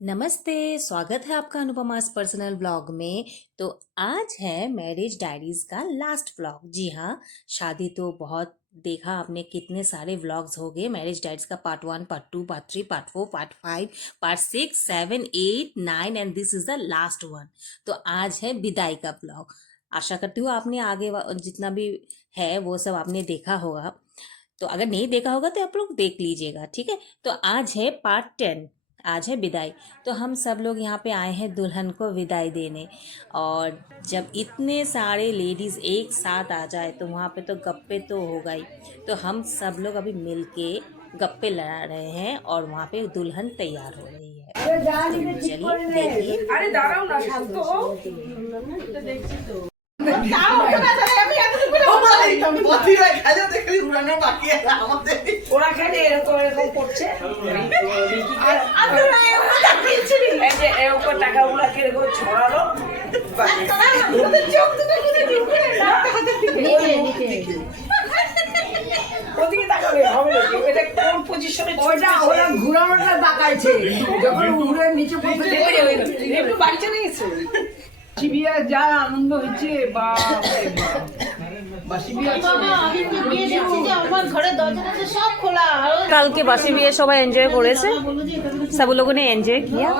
नमस्ते, स्वागत है आपका अनुपमा's पर्सनल ब्लॉग में। तो आज है मैरिज डायरीज का लास्ट व्लॉग। जी हाँ, शादी तो बहुत देखा आपने, कितने सारे व्लॉग्स हो गए मैरिज डायरीज का। Part 1, part 2, part 3, part 4, part 5, part 6, 7, 8, 9 and this is the last one. तो आज है विदाई का व्लॉग। आशा करती हूँ आपने आगे जितना भी है वो सब आपने देखा होगा। तो अगर नहीं देखा होगा तो आप लोग देख लीजिएगा, ठीक है। तो आज है पार्ट 10, आज है विदाई। तो हम सब लोग यहाँ पे आए हैं दुल्हन को विदाई देने। और जब इतने सारे लेडीज़ एक साथ आ जाए तो वहाँ पे तो गप्पे तो होगा ही। तो हम सब लोग अभी मिलके गप्पे लड़ा रहे हैं और वहाँ पे दुल्हन तैयार हो रही है। तो चलिए देखिए। अरे दाঁড়াও না শান্ত হও দেখছি তো ওরা কেন এরকম এরকম করছে এরকম টাকাগুলো কিরকম ছড়ালো ওদিকে তাকাবে হবে নাকি? এটা কোন পজিশনে ওটা ওরা ঘুরানোটা তাকাইছে যখন ঘুরে নিচে পড়তে একটু বাড়ি চলে গেছে শিবিয়া যা আনন্দ হচ্ছে বা कल के बासी भी सब एंजॉय करे से, सब लोगों ने एंजॉय किया।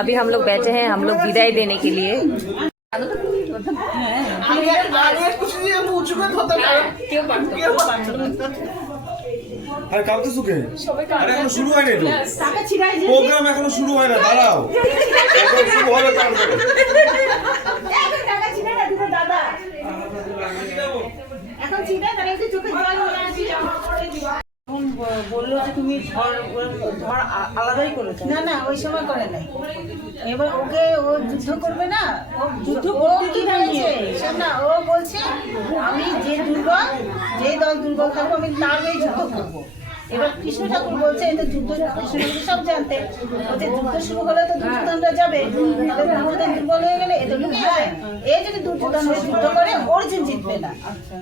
अभी हम लोग बैठे हैं, हम लोग विदाई देने के लिए। আরে কাল তো সুখে আরে এখনো শুরু হয়নি তো প্রোগ্রাম এখনো শুরু হয় না, দাঁড়াও এখন শুরু হবে তারপরে বললো যে তুমি ধর আলাদাই করেছো। না না ওই সময় করে নাই। এবার ওকে ও যুদ্ধ করবে না, ও যুদ্ধ করতে কি হয়েছে না, ও বলছে আমি যে দুর্বল, যে দল দুর্বল থাকবো আমি তার হয়ে যুদ্ধ করবো। এবার কৃষ্ণ ঠাকুর বলছে এটা যুদ্ধ, কৃষ্ণ ঠাকুর সব জানতে বলছে যুদ্ধ শুরু হলে তো দুর্যোধনরা যাবে, দুর্যোধন দুর্বল হয়ে গেলে এ তো লুকে যাবে। এ যদি দুর্যোধন হয়ে যুদ্ধ করে অর্জুন জিতবে না।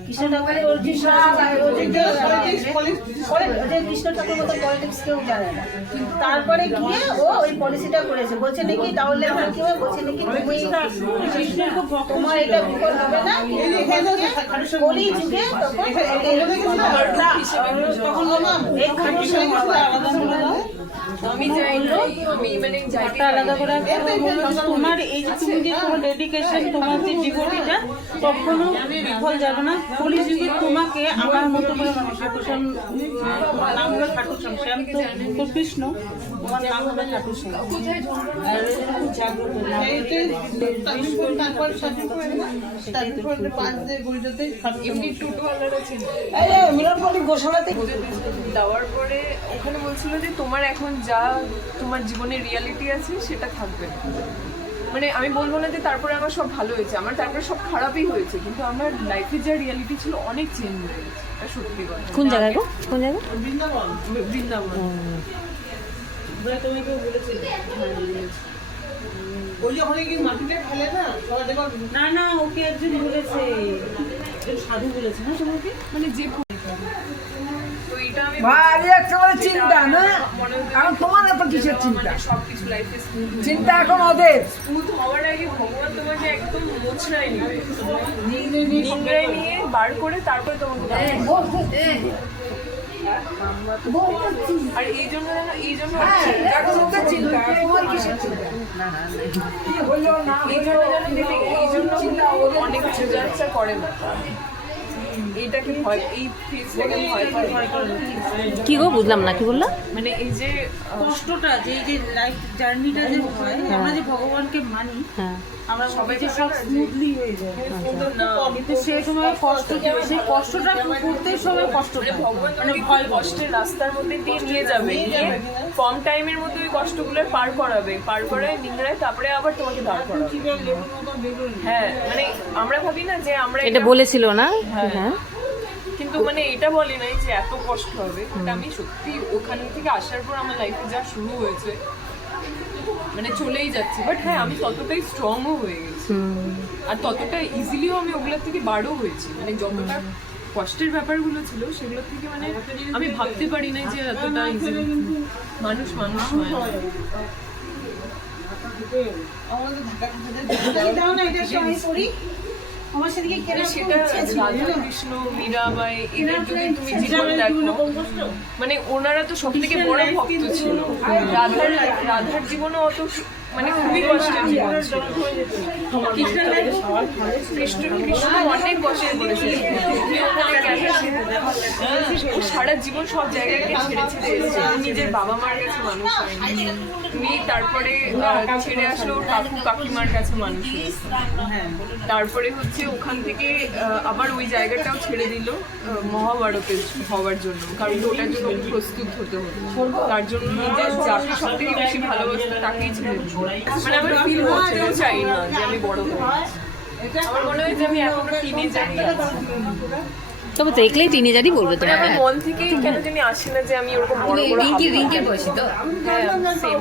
কৃষ্ণ ঠাকুরের অর্জুন কৃষ্ণ ঠাকুর মতো পলিটিক্স কেউ জানে না। তারপরে গিয়ে ও ওই পলিসিটা করেছে, বলছে নাকি তাহলে কি হবে, বলছে নাকি তোমার এটা বিপদ হবে না। কলি যুগে তখন আমি যাই আমি মানে যাইতে আলাদা করে তোমার এই যে তুমি যে তোমার ডেডিকেশন, তোমার যে ডিভোটিটা কখনো বিফল যাবে না। কলিযুগে তোমাকে আমার মতো করে মানুষ ঠাকুরসান, নাম হলো ঠাকুরসান, শ্যাম তো কৃষ্ণ, তোমার নাম হলো ঠাকুরসান। আর জাগ্রত এমনি টোটোওয়ালারা ছিল মিলনপল্লী গোশালাতে দেওয়ার পরে ওখানে বলছিল যে তোমার এখন যা তোমার জীবনে রিয়ালিটি আছে সেটা থাকবে না। মানে আমি বলবো না যে তারপরে আমার সব ভালো হয়েছে, আমার তারপরে সব খারাপই হয়েছে, কিন্তু আমার লাইফে যা রিয়ালিটি ছিল অনেক চেঞ্জ হয়ে গেছে। এটা সত্যি কথা। কোন জায়গায় গো, কোন জায়গা? বৃন্দাবন। তুমি কেউ বলেছিল ওই যখন কি মাটিতে ফেলে না না না, ওকে একজন বলেছে, একজন সাধু বলেছে না তোমাকে, মানে যে তো এটা আমি ভারী একেবারে চিন্তা না, এখন তোমার এত কিসের চিন্তা? সবকিছু লাইফে চিন্তা এখন ওদের। স্মুথ হওয়ার আগে ভগবান তোমাকে একদম মোছড়াই নিবে, নিংড়ায় নিয়ে বার করে তারপরে তোমাকে আর এই জন্য জানো, এই জন্য চিন্তা তোমার কিসের চিন্তা? এই জন্য জানো দেখে এই জন্য অনেক পূজা করে না, এইটাকে ভয়, এই ফেসটাকে ভয় করে। কি গো, বুঝলাম না কি বললা? মানে এই যে কষ্টটা, যে এই যে লাইফ জার্নিটা যে হয়, আমরা যে ভগবানকে মানি, হ্যাঁ, আমরা সবাই যে সব স্মুথলি হয়ে যায়, কিন্তু সেই সময় কষ্ট, সেই কষ্টটা করতে সময় কষ্ট পায়। ভগবান তোমাকে ভয় কষ্টের রাস্তার মধ্যে দিয়ে নিয়ে যাবে, নিয়ে কম টাইমের মধ্যে ওই কষ্টগুলো পার করাবে, পার করায় নিংড়ায় তারপরে আবার তোমাকে দাঁড় করাবে। হ্যাঁ, মানে আমরা ভাবি না যে আমরা এটা বলেছিল না? হ্যাঁ, কিন্তু মানে এটা বলি নাই যে এত কষ্ট হবে। আমি সত্যি ওখান থেকে আসার পর আমার লাইফে যা শুরু হয়েছে, মানে চলেই যাচ্ছে। বাট হ্যাঁ, আমি ততটাই স্ট্রংও হয়ে গেছি, আর ততটা ইজিলিও আমি ওগুলোর থেকে বারও হয়েছি। মানে যতটা কষ্টের ব্যাপারগুলো ছিল সেগুলো থেকে মানে আমি ভাবতে পারি নাই যে এতটা ইজিলি মানুষ হয় না। দাও না, এটা একটু আমি পড়ি। আমার সেদিকে কেনা খুব সেটা ইচ্ছা ছিল, রাধা জানো? কৃষ্ণ মীরাবাই এদের যুগে তুমি জীবন দেখো, মানে ওনারা তো সব থেকে বড় ভক্ত ছিল। রাধার জীবনে অত মানে খুবই কষ্টের জীবন ছিল। কৃষ্ণ অনেক কষ্ট করেছে, ও সারা জীবন সব জায়গাকে ছেড়ে ছেড়ে এসেছে, ও নিজের বাবা মার কাছে মানুষ হয়নি, উনি তারপরে ছেড়ে আসলো ওর কাকু কাকিমার কাছে মানুষ হয়েছে। তারপরে হচ্ছে ওখান থেকে আবার ওই জায়গাটাও ছেড়ে দিল মহাভারতে হওয়ার জন্য, কারণ ওটার জন্য প্রস্তুত হতে হতো। তার জন্য নিজের যাকে সব থেকে বেশি ভালোবাসতো তাকেই ছেড়ে দিল। মানে আমার ফিল হচ্ছে, আমি চাই না যে আমি বড় হই, আমার মনে হয় যে আমি এখনো টিনেজারই আছি। তবে দেখলেই টিনেজারই বলবে মানে তোমাকে। আমার মন থেকেই কেন জানি আসে না যে আমি ওরকম বড় বড় রিঙ্কির বয়সী তো হ্যাঁ সেম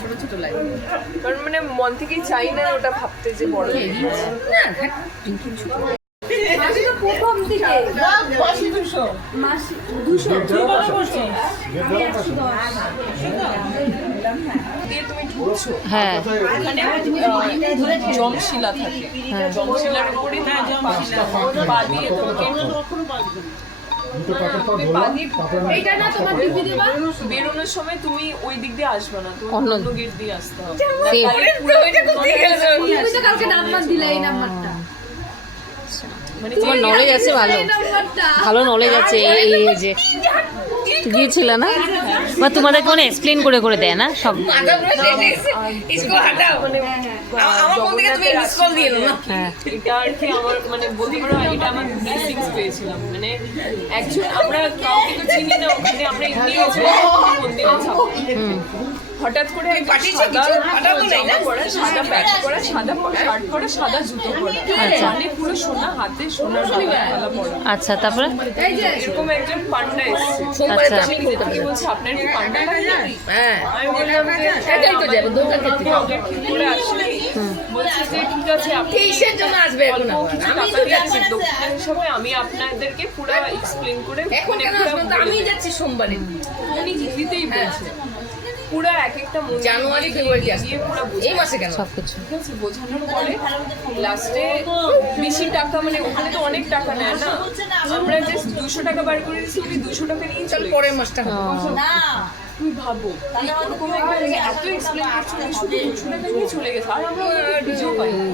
ছোট ছোট লাগে কারণ মানে মন থেকেই চাই না ওটা ভাবতে যে বড় হয়ে গেছি। না দেখ রিঙ্কির ছোট দিয়ে তুমি ঢুকছো, হ্যাঁ ওখানে জমশিলা থাকে, জমশিলার উপরে পা দিয়ে তোমাকে বেরোনোর সময় তুমি ওই দিক দিয়ে আসবে না, তুমি অন্য অন্য গেট দিয়ে আসতে হবে। মানে তোমার নলেজ আছে ভালো, ভালো নলেজ আছে এই যে গিয়েছিল না, বা তোমাদেরকে মানে এক্সপ্লেন করে করে দেয় না সব। হ্যাঁ এটা আর কি আমার মানে বলতে পারো এটা আমার ব্লেসিংস পেয়েছিলাম। মানে একজন আমরা কাউকে তো চিনি না, ওখানে আমরা এমনি মন্দিরে যাবো, হঠাৎ করে সাদা জামা পরা, সাদা প্যান্ট পরা, সাদা শার্ট পরা, সাদা জুতো পরা, কানে পুরো সোনা, হাতে সোনার মালা পরা। আচ্ছা তারপরে এরকম একজন পান্ডা এসেছে। আচ্ছা আমি কি বলছি, আপনার কি পান্ডা লাগে? হ্যাঁ আমি বললাম যে এটাই তো যাবে দোকান থেকে আমাকে ঠিক করে আসলে বলছে যে ঠিক আছে আপনি কিসের জন্য আসবে এখন অল্প আবার? কিছু টাকা দিয়েছি দক্ষিণা হিসাবে, আমি আপনাদেরকে পুরো এক্সপ্লেন করে এখন মানে কেন পুরো আসবে তো আমি যাচ্ছি সোমবারে উনি হিন্দিতেই বলছে পুরো এক একটা মন্দির জানুয়ারি, দিয়ে ফেব্রুয়ারি দিয়ে আসবে। দিয়ে পুরো এই মাসে কেন সবকিছু ঠিক আছে বোঝানোর পরে লাস্টে বেশি টাকা মানে ওখানে তো অনেক টাকা নেয় না, আমরা জাস্ট 200 টাকা বার করে দিয়েছি, উনি 200 টাকা নিয়ে চল চলে পরের মাসটা হবে। তুমি ভাবো এরকম একটা জায়গায় এত এক্সপ্লেন করছো, উনি শুধু 200 টাকা নিয়ে চলে গেছে, আর আমরা বুঝেও পাই না।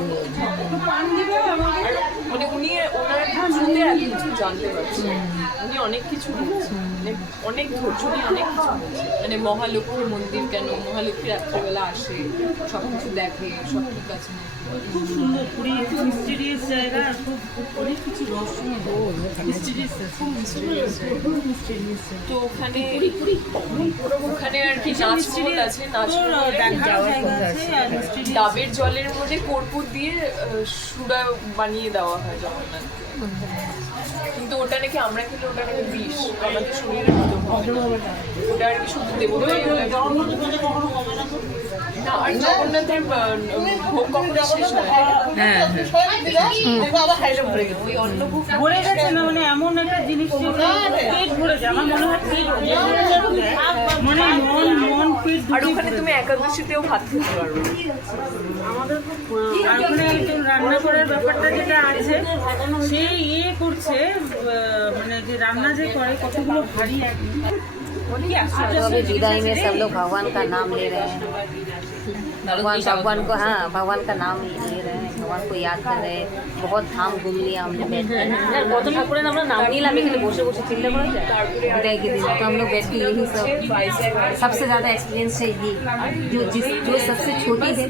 আর মানে উনি ওনার থ্রুতে এত কিছু জানতে পারছে, উনি অনেক কিছু বলছেন, মানে অনেক ধৈর্য নিয়ে অনেক কিছু বলছে। মানে মহালক্ষ্মী মন্দির কেন, মহালক্ষ্মী রাত্রেবেলা আসে, সব কিছু দেখে, সব ঠিক আছে না। খুব সুন্দর পুরী, একটু মিস্টিরিয়াস জায়গা, আর খুব অনেক কিছু রহস্যময় মিস্টিরিয়াস তো ওখানে ওখানে আর কি নাচ মহল আছে, নাচ মহলে ডাবের জলের মধ্যে কর্পূর দিয়ে সুরা বানিয়ে দেওয়া হয় জগন্নাথকে, কিন্তু ওটা নাকি আমরা খেলে ওটা নাকি বিষ, আমাদের শরীরে হজম হবে না। ওটা আর কি শুধু দেবতাই না। আর জগন্নাথের ভোগ কখনো শেষ হয় না। হ্যাঁ ওই অন্নভোগ ভরে গেছে না, মানে এমন একটা জিনিস ছিল, পেট ভরে যায়। আমার মনে হয় পেট মানে মন পেট আর ওখানে তুমি একাদশীতেও ভাত খেতে পারো। আর ওখানে একজন রান্না করার ব্যাপারটা যেটা আছে, সে করছে মানে যে রান্না যে করে কতগুলো ভারী तो अभी विदाई में सब लोग भगवान का नाम ले रहे हैं, भगवान को, हाँ भगवान का नाम ले रहे हैं, भगवान को याद कर रहे हैं। बहुत धाम घूम लिया हमने बैठ के, কত ঠাকুরের আমরা নাম নিলাম এখানে বসে বসে চিন্তা করা যায়। विदाई के दिन तो हम लोग बैठ के यही सब, सबसे ज़्यादा एक्सपीरियंस है ये, जो सबसे छोटी है,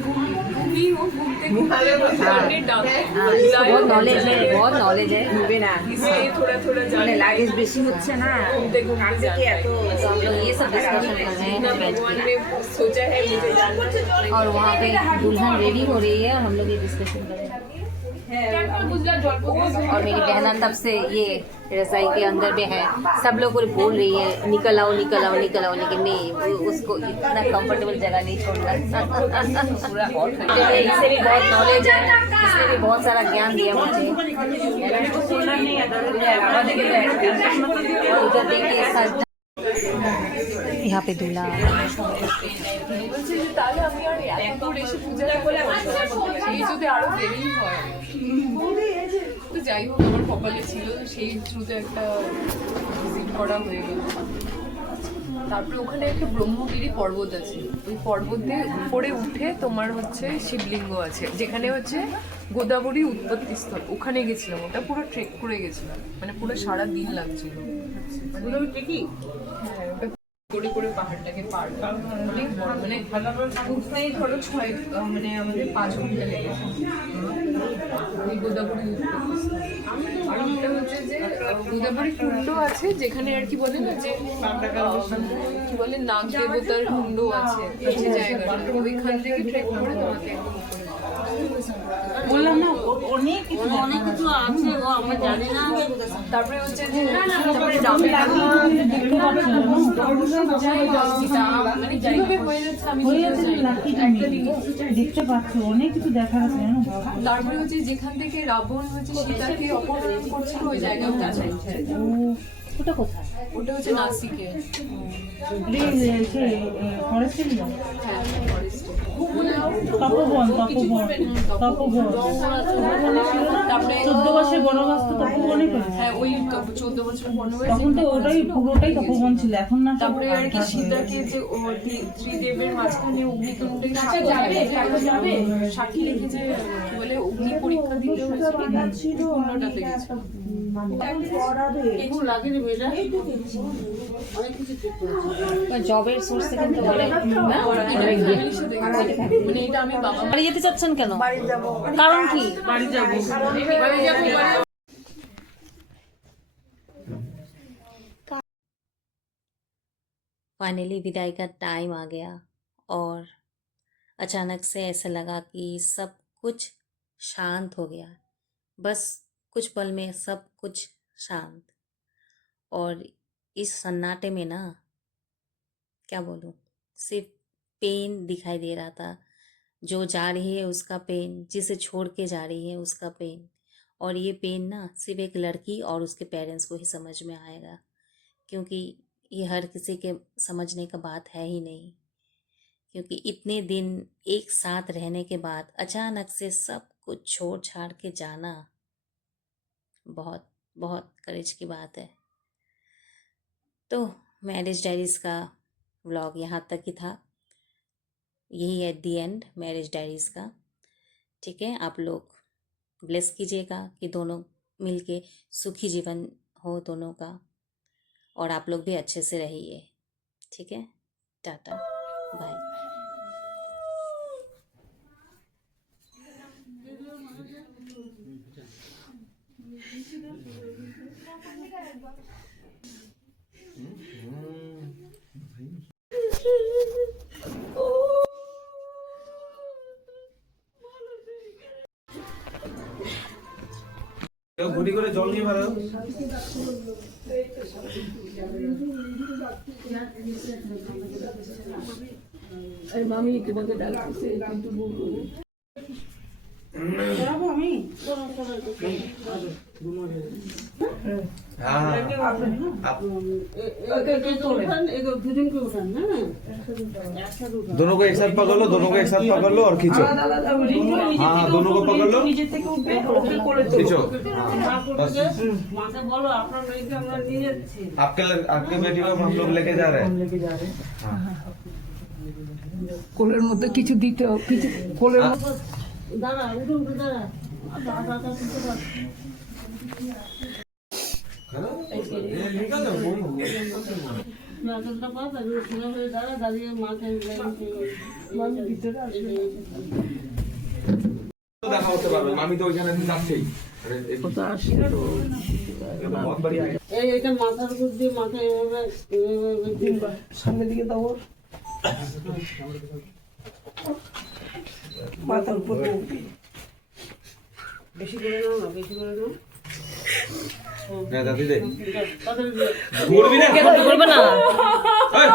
बहुत नॉलेज है, बहुत नॉलेज है। थोड़ा थोड़ा जाने লাগেজ বেশি হচ্ছে না আগে কি এত तो हम लोग ये सब डिस्कशन कर रहे हैं बैठ भगवान के, ने सोचा है मुझे जानना है। और वहाँ पे दुल्हन रेडी हो रही है और हम लोग ये डिस्कशन कर रहे हैं। और मेरी बहना तब से ये रजाई के अंदर में है, सब लोग को बोल रही है निकल आओ निकल आओ निकल आओ, लेकिन नहीं, उसको इतना कंफर्टेबल जगह नहीं छोड़ना। इससे भी बहुत नॉलेज है, इसने भी बहुत सारा ज्ञान दिया मुझे। और उधर देखिए यहाँ पे दूल्हा বলছে যে তাহলে আমি আর এত দূর এসে পূজাটা করে এই যদি আরো দেরি হয়। তো যাই হোক আমার কপালে ছিল সেই থ্রুতে একটা ভিজিট করা হয়ে গেল। তারপরে ওখানে একটা ব্রহ্মগিরি পর্বত আছে, ওই পর্বতে উপরে উঠে তোমার হচ্ছে শিবলিঙ্গ আছে, যেখানে হচ্ছে গোদাবরী উৎপত্তি স্থল। ওখানে গেছিলাম, ওটা পুরো ট্রেক করে গেছিলাম, মানে পুরো সারা দিন লাগছিল। হ্যাঁ, ওটা করে করে পাহাড়টাকে পার করা অনেক বড়, মানে উঠতেই ধরো মানে আমাদের 5 ঘন্টা লেগেছে। ওই গোদাবরী উৎপত্তি স্থল। আর ওটা হচ্ছে যে গোদাবরী কুণ্ড আছে, যেখানে আর কি বলে না যে কি বলে নাগ দেবতার কুণ্ড আছে সেই জায়গাটা, ওইখান থেকে ট্রেক করে তোমাকে একদম উপরে বললাম না অনেক কিছু আছে গো, আমরা জানি না। তারপরে হচ্ছে যে তারপরে মানে কিভাবে হয়ে যাচ্ছে আমি দেখতে পাচ্ছি অনেক কিছু দেখার আছে। তারপরে হচ্ছে যেখান থেকে রাবণ হচ্ছে সীতাকে অপহরণ করছিল ওই জায়গাটা আছে। ওটা কোথায়? ওটা হচ্ছে নাসিকে। ফরেস্ট এরিয়া, হ্যাঁ ফরেস্টে। তপবন। তারপরে 14 বছর বনবাস তো তপবনে করেছে। হ্যাঁ ওই 14 বছর বনবাস। তখন তো ওটাই পুরোটাই তপবন ছিল, এখন না। তারপরে আর কি সীতাকে যে ত্রিদেবের মাঝখানে অগ্নিকুণ্ডে সাক্ষী রেখে যে কি বলে অগ্নি পরীক্ষা দিতে হয়েছিল, কুণ্ডটাতে গেছে। জবের সোর্সে কিন্তু বলে মানে এটা আমি বাবা বাড়ি যেতে চাচ্ছেন কেন? কারণ কি? বাড়ি যাবো। फाइनली विदाई का टाइम आ गया और अचानक से ऐसा लगा कि सब कुछ शांत हो गया। बस कुछ पल में सब कुछ शांत। और इस सन्नाटे में ना क्या बोलूँ, सिर्फ पेन दिखाई दे रहा था। जो जा रही है उसका पेन, जिसे छोड़ के जा रही है उसका पेन। और ये पेन ना सिर्फ एक लड़की और उसके पेरेंट्स को ही समझ में आएगा, क्योंकि ये हर किसी के समझने का बात है ही नहीं। क्योंकि इतने दिन एक साथ रहने के बाद अचानक से सब कुछ छोड़ छाड़ के जाना बहुत बहुत करेज की बात है। तो मैरिज डायरीज़ का व्लॉग यहाँ तक ही था। यही at the and marriage diaries का। ठीक है, आप लोग ब्लेस कीजिएगा कि दोनों मिलके सुखी जीवन हो दोनों का, और आप लोग भी अच्छे से रहिए। ठीक है, टाटा बाय। ঘুরি করে জল নিয়ে বেরো। दोनों को एक साथ पकड़ लो, दोनों को एक साथ पकड़ लो और खींचो। हाँ, दोनों को पकड़ लो, खींचो। आपके बेटी को हम लोग लेके जा रहे हैं। কোলের মধ্যে কিছু দিতে হবে, কিছু কোলের মধ্যে দাঁড়া, উঠে দাঁড়া। দেখা হতে পারবে, আমি তো ওইখানে যাচ্ছেই। এটা মাথার উপর দিয়ে মাথায় এভাবে সামনের দিকে দাও, মাথার উপর বেশি করে নাও না, বেশি করে নাও। হ্যাঁ দাদি দে, তাদের দিয়ে ঘুরবি না, করবে না। এই,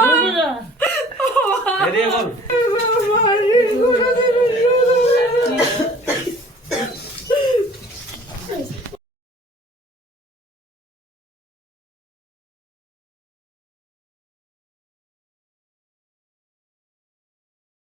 এদিকে বল।